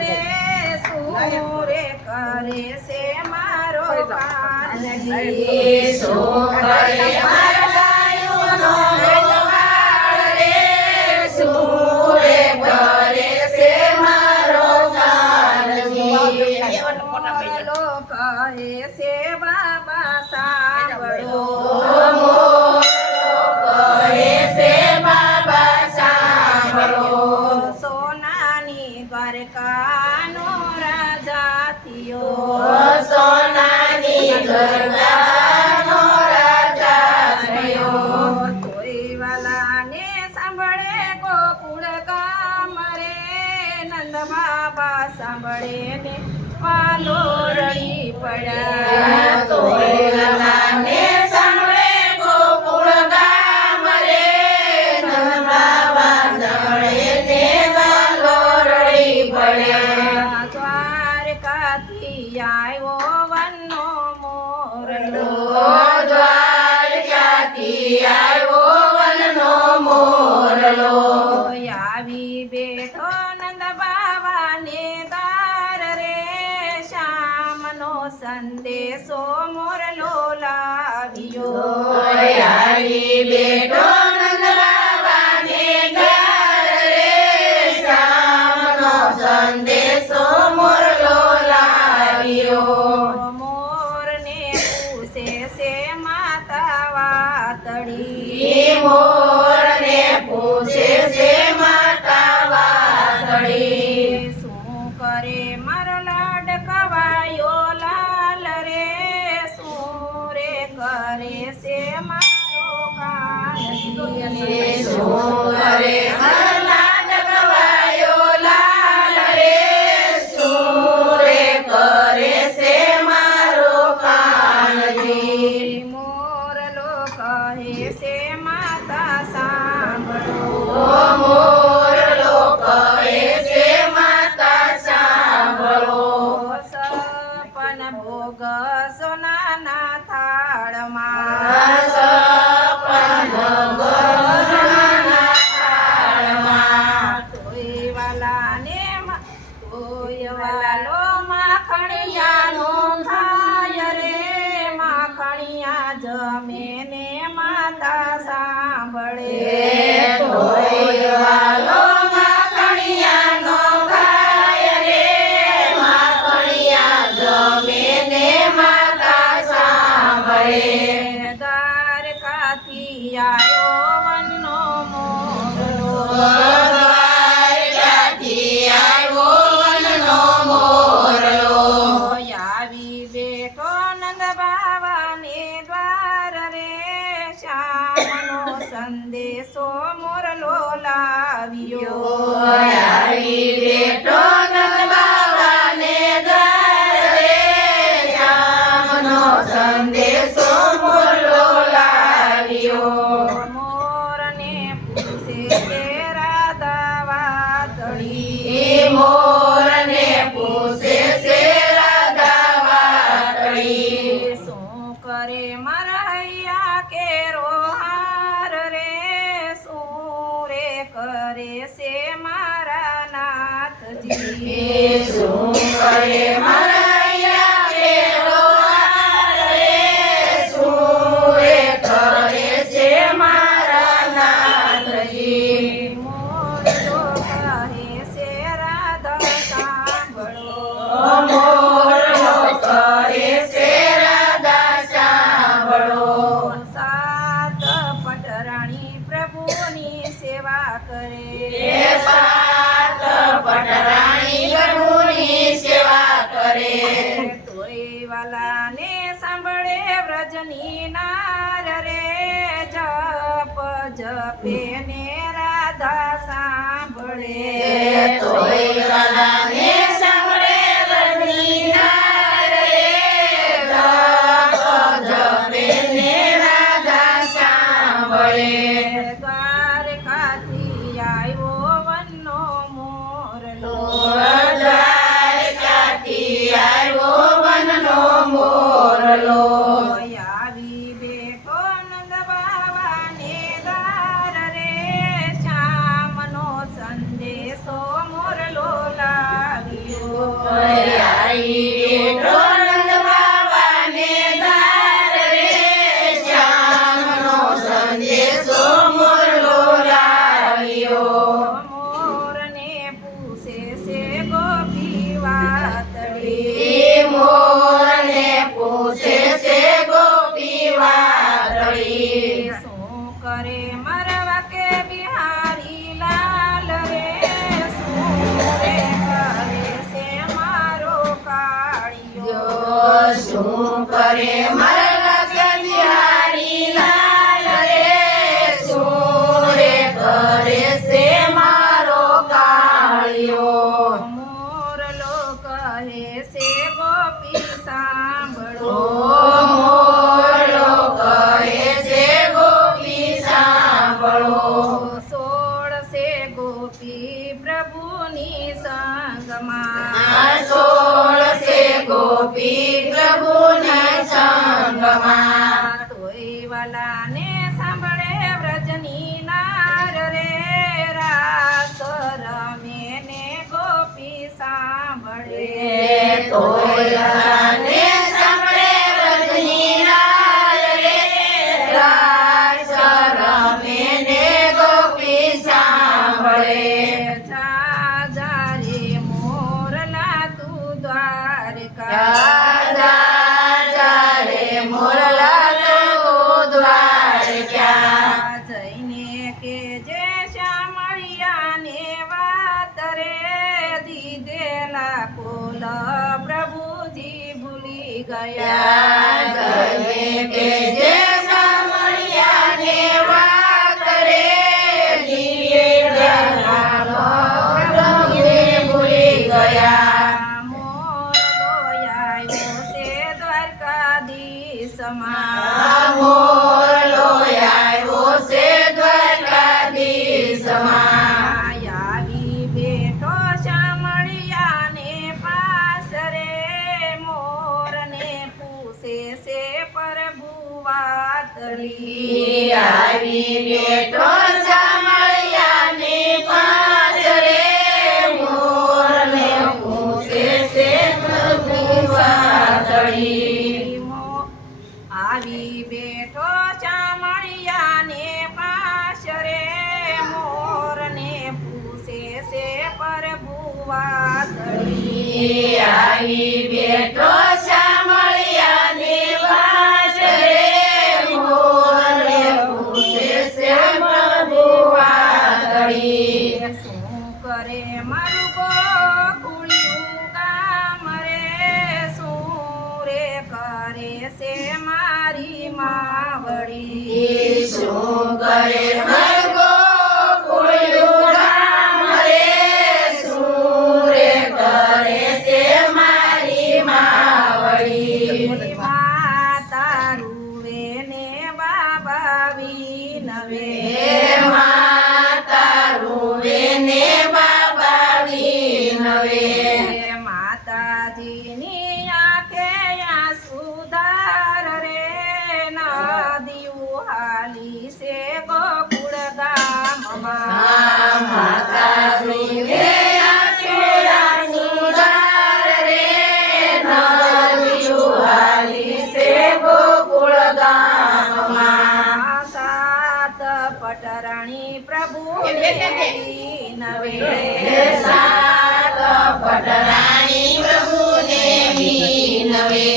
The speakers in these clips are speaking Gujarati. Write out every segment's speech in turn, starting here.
રે સુરે કરે છે મારો કાનજી સુરે મારો ગાયોનો ગોવાળ રે સુરે કરે છે મારો કાનજી બોલો કહે છે બાબા સાંભળો દ્વારકાનો રાજા થયો સોનાની દ્વારકાનો રાજા થયો કોઈ વાલાને સાંભળે ગોકુળ ગામ રે નંદ બાબા સાંભળે ને વાલો રડી પડ્યા કોઈ વાલાને સાંભળે ગોકુળ ગામ રે નંદ બાબા સાંભળે ને દ્વારકાથી આવ્યો વનનો મોરલો દ્વારકાથી આવ્યો વનનો મોરલો આવી બેઠો નંદ બાવાને દાર રે શ્યામનો સંદેશો મોરલો લાવ્યો આવી બેઠો નંદ બાવાને દાર રે શ્યામનો સંદેશો મોરલો લાવ્યો મોરને પૂછે છે માતા વાતડી મોરને પૂછે છે માતા વાતડી શું કરે મારો લાડ કવાયો લાલ રે શું રે કરે છે મારો કાનજી શું કરે સોનાના થાળમાં તોય વાલો માખણિયાનો થાય રે માખણિયા જમે ને માતા સાંભળે તોય વાલો માખણિયાનો થાય રે માખણિયા જમે ને માતા સાંભળે દ્વારકાથી આવ્યો વનનો મોરલો દ્વારકાથી આવ્યો વનનો મોરલો આવી બેઠો નંદ બાવાને દ્વાર રે શ્યામનો સંદેશો મોરલો લાવ્યો આવી બેઠો નંદ બાવાને દ્વાર રે શ્યામનો સંદેશો મોરલો લાવ્યો મોરને પૂછે છે રાધા વાતડી મોરને પૂછે છે રાધા વાતડી શું કરે મારા હૈયા કેરો હાર રે શું રે કરે છે મારા નાથજી શું કરે મારા હૈયા કેરો હાર રે શું રે કરે છે મારા નાથજી મોરલો કહે છે રાધા સાંભળો મોરલો કહે છે રાધા સાંભળો સાત પટરાણી પ્રભુની સેવા કરે સાત પટરાણી પ્રભુની સેવા કરે તોય વાલાને સાંભળે વ્રજની નાર રે જપ જપે ને રાધા સાંભળે તોય વાલાને સાંભળે વ્રજની નાર રે જપ જપે ને રાધા સાંભળે દ્વારકાથી આવ્યો વનનો મોરલો દ્વારકાથી આવ્યો વનનો મોરલો આવી બેઠો નંદ બાવાને દાર રે શ્યામનો સંદેશ કરે મરલક બિહારી લાલ રે શું રે કરે છે મારો કાળિયો મોરલો કહે છે ગોપી સાંભળો મોરલો કહે છે ગોપી સાંભળો સોળસે ગોપી પ્રભુની સંગમાં સોળસે ગોપી પ્રભુની સંગમાં ટોયવાલાને સાંભળે વ્રજની નાર રે રાસ રમે ને ગોપી સાંભળે ટોયવાલાને સાંભળે વ્રજની નાર રે રાસ રમે ને ગોપી સાંભળે જઈને કે જે શ્યામળિયાને વાત રે દીધેલા કોલ પ્રભુજી ભૂલી ગયા જઈને કે જે શ્યામળિયાને વાત રે દીધેલા પ્રભુજી ભૂલી ગયા મોરલો આવ્યો છે દ્વારકાધીશમાં આવી બેઠો શામળિયાને પાસ રે મોરને પૂછે છે પ્રભુ વાતળી આવી બેઠો શામળિયાને પાસ રે મોરને પૂછે છે પ્રભુ વાતળી આવી બેઠો શામળિયાને પાસ રે મોરને પૂછે છે પ્રભુ વાતળી આવી બેઠો શામળિયાને પાસ રે મોરને પૂછે છે પ્રભુ વાતળી શું કરે મારું ગોકુળિયું ગામ રે શું રે કરે છે મારી માવડી શું કરે સરગો ગોકુળિયું ગામ રે શું રે કરે છે મારી માવડી માતા રૂવે ને બાબા વિનવે માતા રૂવે ને બાબા વિનવે માતાજીની આંખે સુધાર રે નદીઓ હાલી છે ગોકુળ ગામમાં માતાજીને આંખે સુધાર રે નદીઓ હાલી છે ગોકુળ ગામમાં સાત પટરાણી પ્રભુ નવે સાત પટરાણી પ્રભુને વિનવે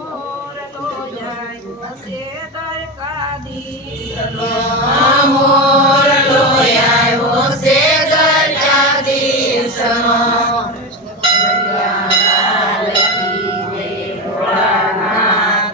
મોરલો જાય છે દ્વારકાધીશ